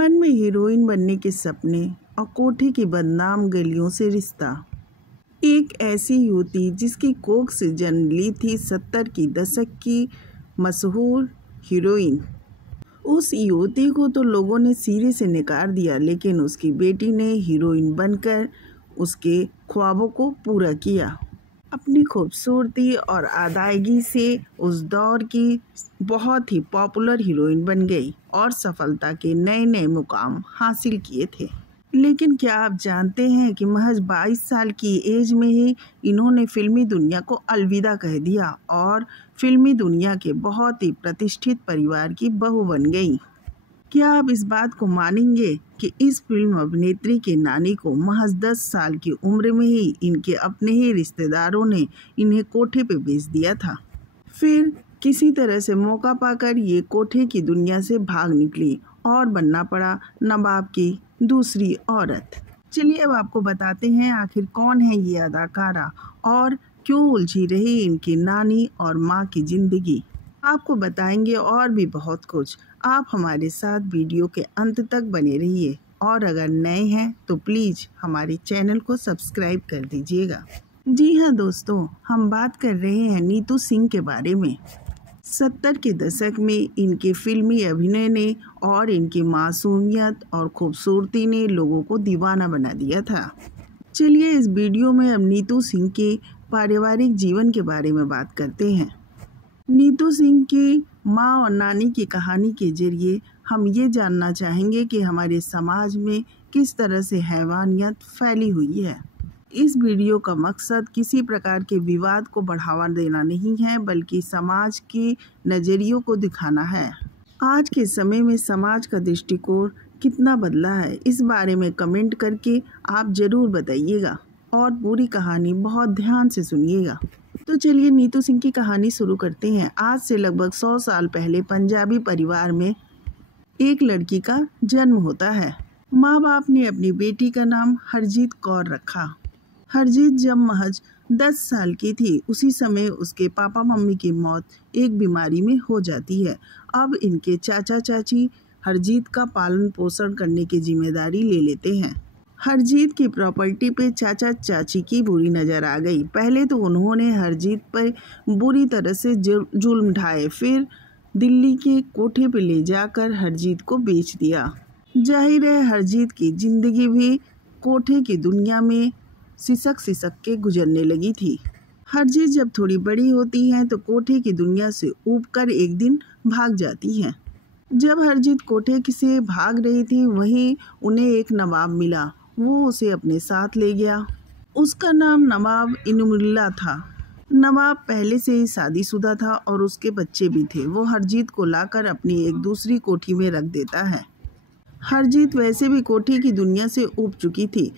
मन में हीरोइन बनने के सपने और कोठे की बदनाम गलियों से रिश्ता। एक ऐसी युवती जिसकी कोख से जन्म ली थी 70 की दशक की मशहूर हीरोइन। उस युवती को तो लोगों ने सिरे से नकार दिया, लेकिन उसकी बेटी ने हीरोइन बनकर उसके ख्वाबों को पूरा किया। अपनी खूबसूरती और अदायगी से उस दौर की बहुत ही पॉपुलर हीरोइन बन गई और सफलता के नए नए मुकाम हासिल किए थे। लेकिन क्या आप जानते हैं कि महज 22 साल की एज में ही इन्होंने फिल्मी दुनिया को अलविदा कह दिया और फिल्मी दुनिया के बहुत ही प्रतिष्ठित परिवार की बहू बन गई। क्या आप इस बात को मानेंगे कि इस फिल्म अभिनेत्री के नानी को महज 10 साल की उम्र में ही इनके अपने ही रिश्तेदारों ने इन्हें कोठे पे बेच दिया था। फिर किसी तरह से मौका पाकर ये कोठे की दुनिया से भाग निकली और बनना पड़ा नवाब की दूसरी औरत। चलिए अब आपको बताते हैं आखिर कौन है ये अदाकारा और क्यों उलझी रही इनकी नानी और माँ की जिंदगी। आपको बताएंगे और भी बहुत कुछ। आप हमारे साथ वीडियो के अंत तक बने रहिए और अगर नए हैं तो प्लीज़ हमारे चैनल को सब्सक्राइब कर दीजिएगा। जी हाँ दोस्तों, हम बात कर रहे हैं नीतू सिंह के बारे में। 70 के दशक में इनके फिल्मी अभिनय ने और इनकी मासूमियत और खूबसूरती ने लोगों को दीवाना बना दिया था। चलिए इस वीडियो में अब नीतू सिंह के पारिवारिक जीवन के बारे में बात करते हैं। नीतू सिंह की माँ और नानी की कहानी के जरिए हम ये जानना चाहेंगे कि हमारे समाज में किस तरह से हैवानियत फैली हुई है। इस वीडियो का मकसद किसी प्रकार के विवाद को बढ़ावा देना नहीं है, बल्कि समाज के नज़रियों को दिखाना है। आज के समय में समाज का दृष्टिकोण कितना बदला है, इस बारे में कमेंट करके आप ज़रूर बताइएगा और पूरी कहानी बहुत ध्यान से सुनिएगा। तो चलिए नीतू सिंह की कहानी शुरू करते हैं। आज से लगभग 100 साल पहले पंजाबी परिवार में एक लड़की का जन्म होता है। माँ बाप ने अपनी बेटी का नाम हरजीत कौर रखा। हरजीत जब महज 10 साल की थी, उसी समय उसके पापा मम्मी की मौत एक बीमारी में हो जाती है। अब इनके चाचा चाची हरजीत का पालन पोषण करने की जिम्मेदारी ले लेते हैं। हरजीत की प्रॉपर्टी पे चाचा चाची की बुरी नज़र आ गई। पहले तो उन्होंने हरजीत पर बुरी तरह से जुल्म ढाए, फिर दिल्ली के कोठे पे ले जाकर हरजीत को बेच दिया। जाहिर है हरजीत की ज़िंदगी भी कोठे की दुनिया में सिसक सिसक के गुजरने लगी थी। हरजीत जब थोड़ी बड़ी होती हैं तो कोठे की दुनिया से ऊबकर एक दिन भाग जाती हैं। जब हरजीत कोठे से भाग रही थी, वहीं उन्हें एक नवाब मिला। वो उसे अपने साथ ले गया। उसका नाम नवाब इनामुल्लाह था। नवाब पहले से ही शादीशुदा था और उसके बच्चे भी थे। वो हरजीत को लाकर अपनी एक दूसरी कोठी में रख देता है। हरजीत वैसे भी कोठी की दुनिया से ऊब चुकी थी।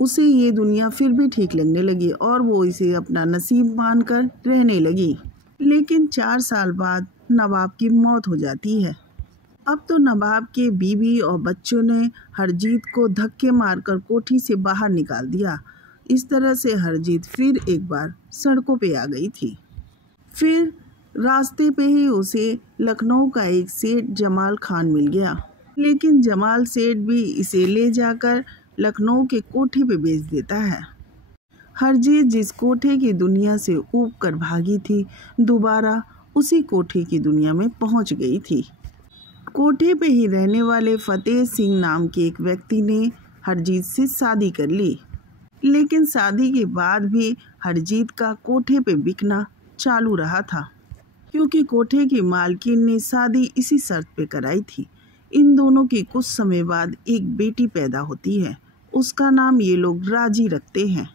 उसे ये दुनिया फिर भी ठीक लगने लगी और वो इसे अपना नसीब मानकर रहने लगी। लेकिन 4 साल बाद नवाब की मौत हो जाती है। अब तो नवाब के बीवी और बच्चों ने हरजीत को धक्के मारकर कोठी से बाहर निकाल दिया। इस तरह से हरजीत फिर एक बार सड़कों पे आ गई थी। फिर रास्ते पे ही उसे लखनऊ का एक सेठ जमाल खान मिल गया, लेकिन जमाल सेठ भी इसे ले जाकर लखनऊ के कोठे पे बेच देता है। हरजीत जिस कोठे की दुनिया से ऊब कर भागी थी, दोबारा उसी कोठे की दुनिया में पहुंच गई थी। कोठे पे ही रहने वाले फतेह सिंह नाम के एक व्यक्ति ने हरजीत से शादी कर ली, लेकिन शादी के बाद भी हरजीत का कोठे पे बिकना चालू रहा था, क्योंकि कोठे की मालकिन ने शादी इसी शर्त पे कराई थी। इन दोनों की कुछ समय बाद एक बेटी पैदा होती है। उसका नाम ये लोग राजी रखते हैं।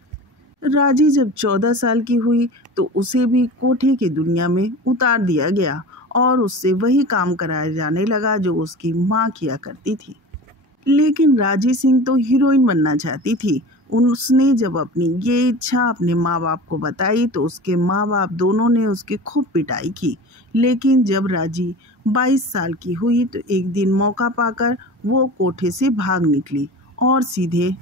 राजी जब 14 साल की हुई तो उसे भी कोठे की दुनिया में उतार दिया गया और उससे वही काम कराया जाने लगा जो उसकी माँ किया करती थी। लेकिन राजी सिंह तो हीरोइन बनना चाहती थी। उसने जब अपनी ये इच्छा अपने माँ बाप को बताई तो उसके माँ बाप दोनों ने उसकी खूब पिटाई की। लेकिन जब राजी 22 साल की हुई तो एक दिन मौका पाकर वो कोठे से भाग निकली और सीधे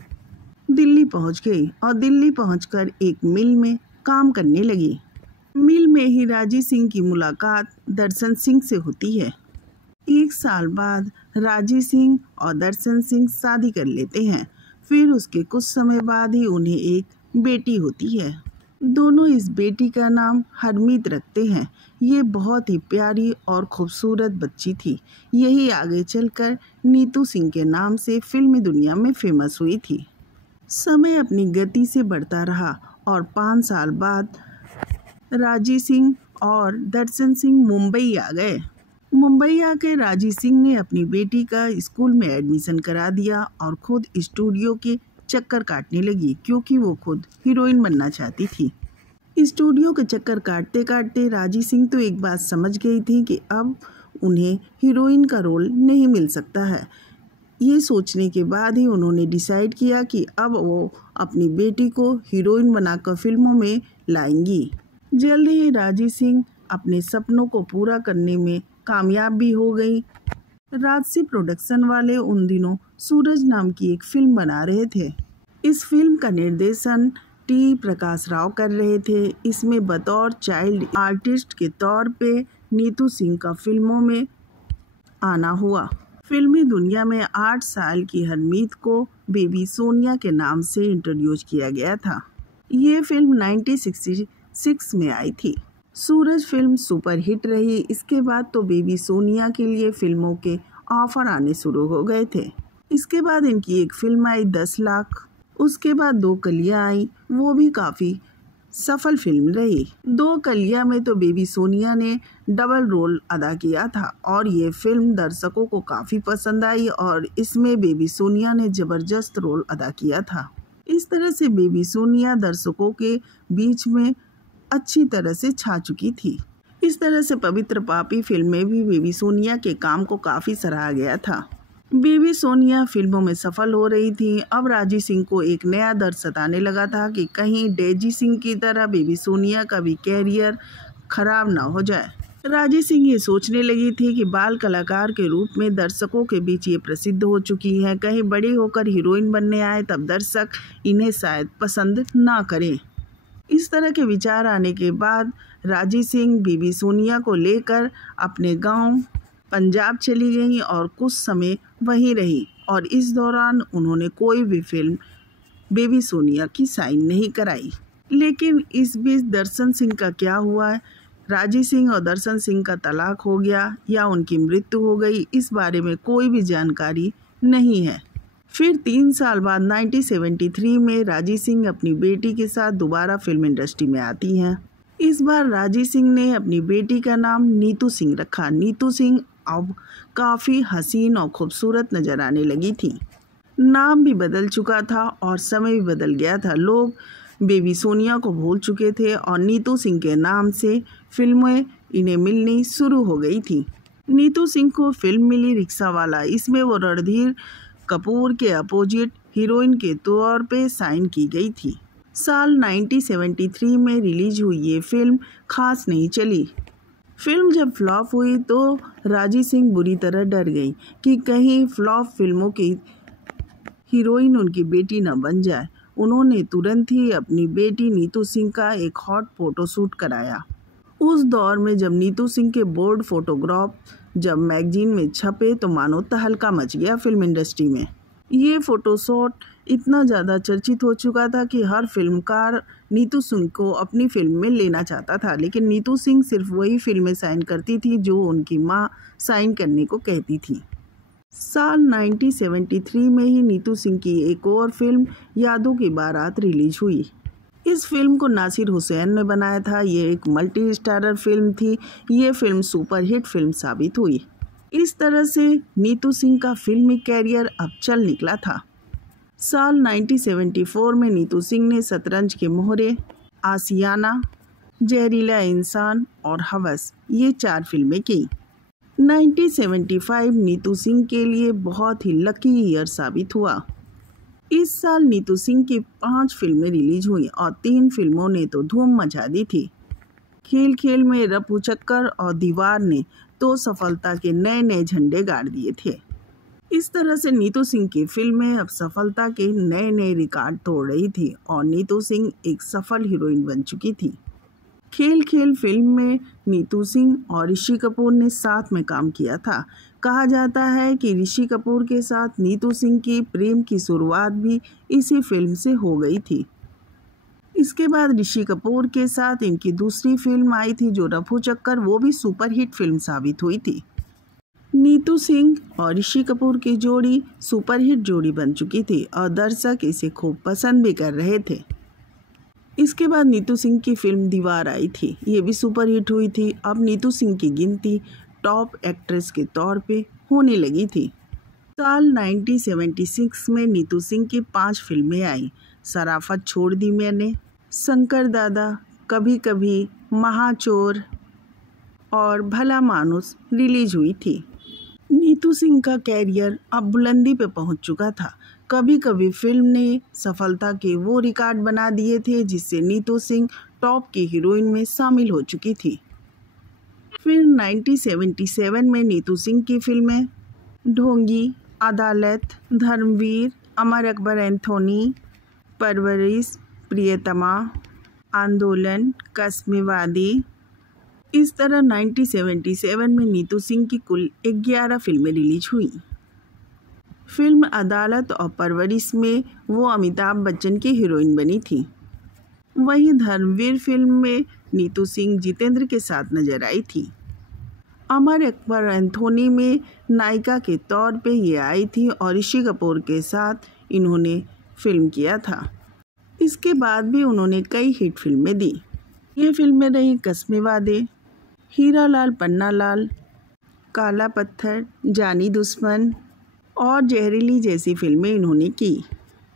दिल्ली पहुंच गई और दिल्ली पहुंचकर एक मिल में काम करने लगी। मिल में ही राजी सिंह की मुलाकात दर्शन सिंह से होती है। 1 साल बाद राजी सिंह और दर्शन सिंह शादी कर लेते हैं। फिर उसके कुछ समय बाद ही उन्हें एक बेटी होती है। दोनों इस बेटी का नाम हरमीत रखते हैं। ये बहुत ही प्यारी और खूबसूरत बच्ची थी। यही आगे चलकर नीतू सिंह के नाम से फिल्मी दुनिया में फेमस हुई थी। समय अपनी गति से बढ़ता रहा और 5 साल बाद राजी सिंह और दर्शन सिंह मुंबई आ गए। मुंबई आकर राजी सिंह ने अपनी बेटी का स्कूल में एडमिशन करा दिया और खुद स्टूडियो के चक्कर काटने लगी, क्योंकि वो खुद हीरोइन बनना चाहती थी। स्टूडियो के चक्कर काटते काटते राजी सिंह तो एक बात समझ गई थी कि अब उन्हें हीरोइन का रोल नहीं मिल सकता है। ये सोचने के बाद ही उन्होंने डिसाइड किया कि अब वो अपनी बेटी को हीरोइन बनाकर फिल्मों में लाएंगी। जल्द ही राजी सिंह अपने सपनों को पूरा करने में कामयाब भी हो गई। राजसी प्रोडक्शन वाले उन दिनों सूरज नाम की एक फिल्म बना रहे थे। इस फिल्म का निर्देशन टी प्रकाश राव कर रहे थे। इसमें बतौर चाइल्ड आर्टिस्ट के तौर पे नीतू सिंह का फिल्मों में आना हुआ। फिल्मी दुनिया में 8 साल की हरमीत को बेबी सोनिया के नाम से इंट्रोड्यूस किया गया था। ये फिल्म 1966 में आई थी। सूरज फिल्म सुपर हिट रही। इसके बाद तो बेबी सोनिया के लिए फिल्मों के ऑफर आने शुरू हो गए थे। इसके बाद इनकी एक फिल्म आई 10 लाख। उसके बाद 2 कलियां आई, वो भी काफ़ी सफल फिल्म रही। 2 कलियां में तो बेबी सोनिया ने डबल रोल अदा किया था और ये फिल्म दर्शकों को काफ़ी पसंद आई और इसमें बेबी सोनिया ने ज़बरदस्त रोल अदा किया था। इस तरह से बेबी सोनिया दर्शकों के बीच में अच्छी तरह से छा चुकी थी। इस तरह से पवित्र पापी फिल्म में भी बेबी सोनिया के काम को काफ़ी सराहा गया था। बेबी सोनिया फिल्मों में सफल हो रही थी। अब राजी सिंह को एक नया डर सताने लगा था कि कहीं डेजी सिंह की तरह बेबी सोनिया का भी कैरियर खराब ना हो जाए। राजी सिंह ये सोचने लगी थी कि बाल कलाकार के रूप में दर्शकों के बीच ये प्रसिद्ध हो चुकी है, कहीं बड़ी होकर हीरोइन बनने आए तब दर्शक इन्हें शायद पसंद ना करें। इस तरह के विचार आने के बाद राजी सिंह बेबी सोनिया को लेकर अपने गांव पंजाब चली गई और कुछ समय वहीं रही और इस दौरान उन्होंने कोई भी फिल्म बेबी सोनिया की साइन नहीं कराई। लेकिन इस बीच दर्शन सिंह का क्या हुआ, राजी सिंह और दर्शन सिंह का तलाक हो गया या उनकी मृत्यु हो गई, इस बारे में कोई भी जानकारी नहीं है। फिर 3 साल बाद 1973 में राजी सिंह अपनी बेटी के साथ दोबारा फिल्म इंडस्ट्री में आती हैं। इस बार राजी सिंह ने अपनी बेटी का नाम नीतू सिंह रखा। नीतू सिंह अब काफ़ी हसीन और खूबसूरत नजर आने लगी थी। नाम भी बदल चुका था और समय भी बदल गया था। लोग बेबी सोनिया को भूल चुके थे और नीतू सिंह के नाम से फिल्में इन्हें मिलनी शुरू हो गई थी। नीतू सिंह को फिल्म मिली रिक्शा वाला। इसमें वो रणधीर कपूर के अपोजिट हीरोइन के तौर पे साइन की गई थी। साल 1973 में रिलीज हुई ये फिल्म खास नहीं चली। फिल्म जब फ्लॉप हुई तो राजी सिंह बुरी तरह डर गई कि कहीं फ्लॉप फिल्मों की हीरोइन उनकी बेटी न बन जाए। उन्होंने तुरंत ही अपनी बेटी नीतू सिंह का एक हॉट फोटोशूट कराया। उस दौर में जब नीतू सिंह के बोल्ड फोटोग्राफ जब मैगजीन में छपे तो मानो तहलका मच गया फिल्म इंडस्ट्री में। ये फोटोशॉट इतना ज़्यादा चर्चित हो चुका था कि हर फिल्मकार नीतू सिंह को अपनी फिल्म में लेना चाहता था, लेकिन नीतू सिंह सिर्फ वही फिल्में साइन करती थी जो उनकी माँ साइन करने को कहती थी। साल 1973 में ही नीतू सिंह की एक और फिल्म यादों की बारात रिलीज हुई। इस फिल्म को नासिर हुसैन ने बनाया था। ये एक मल्टी स्टारर फिल्म थी। ये फिल्म सुपरहिट फिल्म साबित हुई। इस तरह से नीतू सिंह का फिल्मी कैरियर अब चल निकला था। साल 1974 में नीतू सिंह ने शतरंज के मोहरे, आशियाना, जहरीला इंसान और हवस ये 4 फिल्में की। 1975 नीतू सिंह के लिए बहुत ही लकी ईयर साबित हुआ। इस साल नीतू सिंह की 5 फिल्में रिलीज हुई और 3 फिल्मों ने तो धूम मचा दी थी। खेल खेल में रफू चक्कर और दीवार ने तो सफलता के नए नए झंडे गाड़ दिए थे। इस तरह से नीतू सिंह की फिल्में अब सफलता के नए नए रिकॉर्ड तोड़ रही थी और नीतू सिंह एक सफल हीरोइन बन चुकी थी। खेल खेल फिल्म में नीतू सिंह और ऋषि कपूर ने साथ में काम किया था। कहा जाता है कि ऋषि कपूर के साथ नीतू सिंह की प्रेम की शुरुआत भी इसी फिल्म से हो गई थी। इसके बाद ऋषि कपूर के साथ इनकी दूसरी फिल्म आई थी जो रफू चक्कर, वो भी सुपरहिट फिल्म साबित हुई थी। नीतू सिंह और ऋषि कपूर की जोड़ी सुपरहिट जोड़ी बन चुकी थी और दर्शक इसे खूब पसंद भी कर रहे थे। इसके बाद नीतू सिंह की फिल्म दीवार आई थी, ये भी सुपरहिट हुई थी। अब नीतू सिंह की गिनती टॉप एक्ट्रेस के तौर पे होने लगी थी। साल 1976 में नीतू सिंह की 5 फिल्में आई। सराफत छोड़ दी मैंने, शंकर दादा, कभी कभी, महाचोर और भला मानुस रिलीज हुई थी। नीतू सिंह का कैरियर अब बुलंदी पे पहुंच चुका था। कभी कभी फिल्म ने सफलता के वो रिकॉर्ड बना दिए थे जिससे नीतू सिंह टॉप की हीरोइन में शामिल हो चुकी थी। फिर 1977 में नीतू सिंह की फिल्में ढोंगी, अदालत, धर्मवीर, अमर अकबर एंथोनी, परवरिश, प्रियतमा, आंदोलन, कस्मेवादी, इस तरह 1977 में नीतू सिंह की कुल 11 फिल्में रिलीज हुई। फिल्म अदालत और परवरिश में वो अमिताभ बच्चन की हीरोइन बनी थी। वहीं धर्मवीर फिल्म में नीतू सिंह जितेंद्र के साथ नजर आई थी। अमर अकबर एंथोनी में नायिका के तौर पे ये आई थी और ऋषि कपूर के साथ इन्होंने फिल्म किया था। इसके बाद भी उन्होंने कई हिट फिल्में दी। ये फिल्में रही कस्मेवादे, हीरा लाल पन्ना लाल, काला पत्थर, जानी दुश्मन और जहरीली जैसी फिल्में इन्होंने की।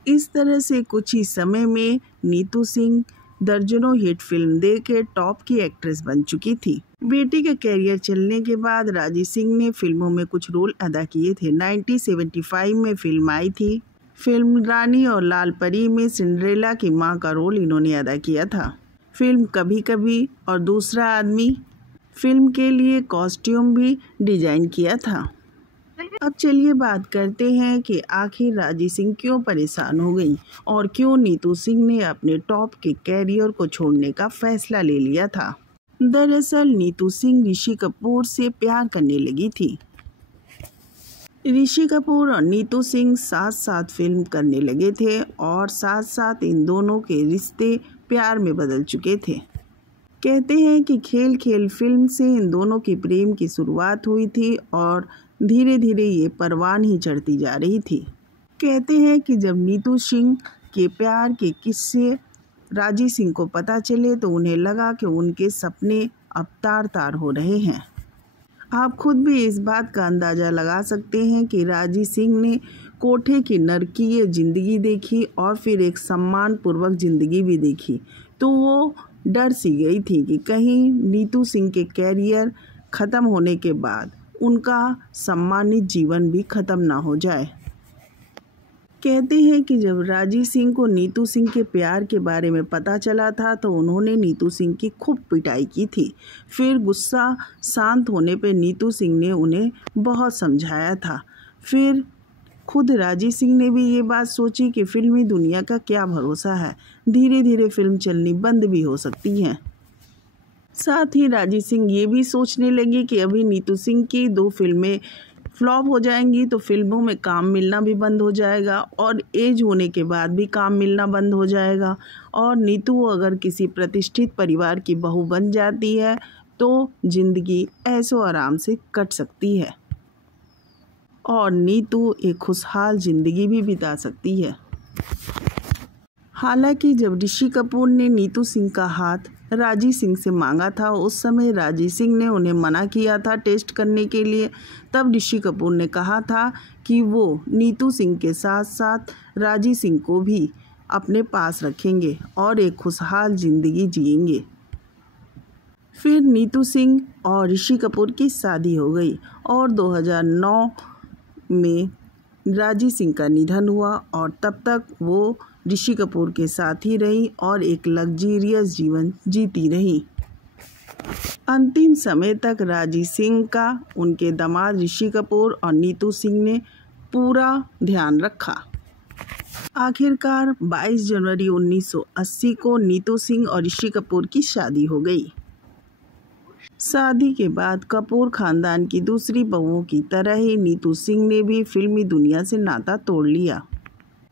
इस तरह से कुछ ही समय में नीतू सिंह दर्जनों हिट फिल्म दे के टॉप की एक्ट्रेस बन चुकी थी। बेटी के कैरियर चलने के बाद राजी सिंह ने फिल्मों में कुछ रोल अदा किए थे। 1975 में फिल्म आई थी। फिल्म रानी और लाल परी में सिंड्रेला की मां का रोल इन्होंने अदा किया था। फिल्म कभी कभी और दूसरा आदमी फिल्म के लिए कॉस्ट्यूम भी डिजाइन किया था। अब चलिए बात करते हैं कि आखिर राजी सिंह क्यों परेशान हो गई और क्यों नीतू सिंह ने अपने टॉप के कैरियर को छोड़ने का फैसला ले लिया था। दरअसल नीतू सिंह ऋषि कपूर से प्यार करने लगी थी। ऋषि कपूर और नीतू सिंह साथ साथ फिल्म करने लगे थे और साथ साथ इन दोनों के रिश्ते प्यार में बदल चुके थे। कहते हैं कि खेल खेल फिल्म से इन दोनों की प्रेम की शुरुआत हुई थी और धीरे धीरे ये परवान ही चढ़ती जा रही थी। कहते हैं कि जब नीतू सिंह के प्यार के किस्से राजी सिंह को पता चले तो उन्हें लगा कि उनके सपने अब तार तार हो रहे हैं। आप खुद भी इस बात का अंदाज़ा लगा सकते हैं कि राजी सिंह ने कोठे की नरकीय ज़िंदगी देखी और फिर एक सम्मानपूर्वक ज़िंदगी भी देखी, तो वो डर सी गई थी कि कहीं नीतू सिंह के कैरियर ख़त्म होने के बाद उनका सम्मानित जीवन भी ख़त्म ना हो जाए। कहते हैं कि जब राजी सिंह को नीतू सिंह के प्यार के बारे में पता चला था तो उन्होंने नीतू सिंह की खूब पिटाई की थी। फिर गुस्सा शांत होने पर नीतू सिंह ने उन्हें बहुत समझाया था। फिर खुद राजी सिंह ने भी ये बात सोची कि फिल्मी दुनिया का क्या भरोसा है, धीरे धीरे फिल्म चलनी बंद भी हो सकती है। साथ ही राजी सिंह ये भी सोचने लगी कि अभी नीतू सिंह की 2 फिल्में फ्लॉप हो जाएंगी तो फिल्मों में काम मिलना भी बंद हो जाएगा और एज होने के बाद भी काम मिलना बंद हो जाएगा। और नीतू अगर किसी प्रतिष्ठित परिवार की बहू बन जाती है तो ज़िंदगी ऐशो आराम से कट सकती है और नीतू एक खुशहाल ज़िंदगी भी बिता सकती है। हालांकि जब ऋषि कपूर ने नीतू सिंह का हाथ राजी सिंह से मांगा था उस समय राजी सिंह ने उन्हें मना किया था टेस्ट करने के लिए। तब ऋषि कपूर ने कहा था कि वो नीतू सिंह के साथ साथ राजी सिंह को भी अपने पास रखेंगे और एक खुशहाल ज़िंदगी जिएंगे। फिर नीतू सिंह और ऋषि कपूर की शादी हो गई और 2009 में राजी सिंह का निधन हुआ और तब तक वो ऋषि कपूर के साथ ही रही और एक लग्जरियस जीवन जीती रही। अंतिम समय तक राजी सिंह का उनके दामाद ऋषि कपूर और नीतू सिंह ने पूरा ध्यान रखा। आखिरकार 22 जनवरी 1980 को नीतू सिंह और ऋषि कपूर की शादी हो गई। शादी के बाद कपूर खानदान की दूसरी बहुओं की तरह ही नीतू सिंह ने भी फिल्मी दुनिया से नाता तोड़ लिया।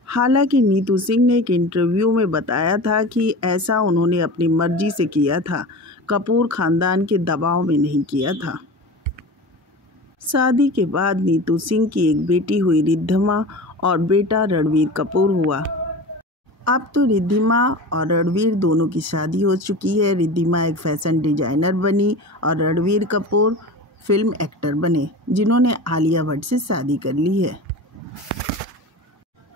हालांकि नीतू सिंह ने एक इंटरव्यू में बताया था कि ऐसा उन्होंने अपनी मर्जी से किया था, कपूर खानदान के दबाव में नहीं किया था। शादी के बाद नीतू सिंह की एक बेटी हुई रिद्धिमा और बेटा रणवीर कपूर हुआ। अब तो रिद्धिमा और रणवीर दोनों की शादी हो चुकी है। रिद्धिमा एक फैशन डिजाइनर बनी और रणवीर कपूर फिल्म एक्टर बने, जिन्होंने आलिया भट्ट से शादी कर ली है।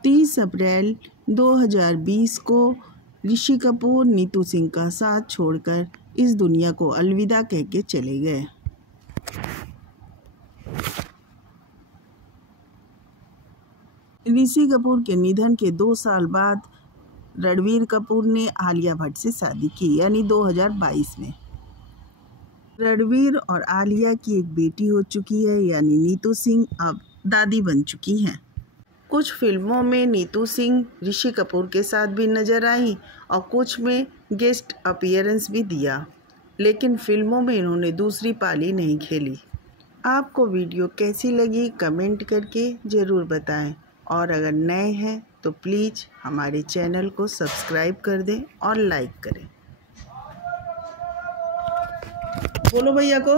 30 अप्रैल 2020 को ऋषि कपूर नीतू सिंह का साथ छोड़कर इस दुनिया को अलविदा कह के चले गए। ऋषि कपूर के निधन के 2 साल बाद रणवीर कपूर ने आलिया भट्ट से शादी की, यानी 2022 में। रणवीर और आलिया की एक बेटी हो चुकी है, यानी नीतू सिंह अब दादी बन चुकी हैं। कुछ फिल्मों में नीतू सिंह ऋषि कपूर के साथ भी नजर आई और कुछ में गेस्ट अपीयरेंस भी दिया, लेकिन फिल्मों में इन्होंने दूसरी पाली नहीं खेली। आपको वीडियो कैसी लगी कमेंट करके ज़रूर बताएं, और अगर नए हैं तो प्लीज़ हमारे चैनल को सब्सक्राइब कर दें और लाइक करें। बोलो भैया को।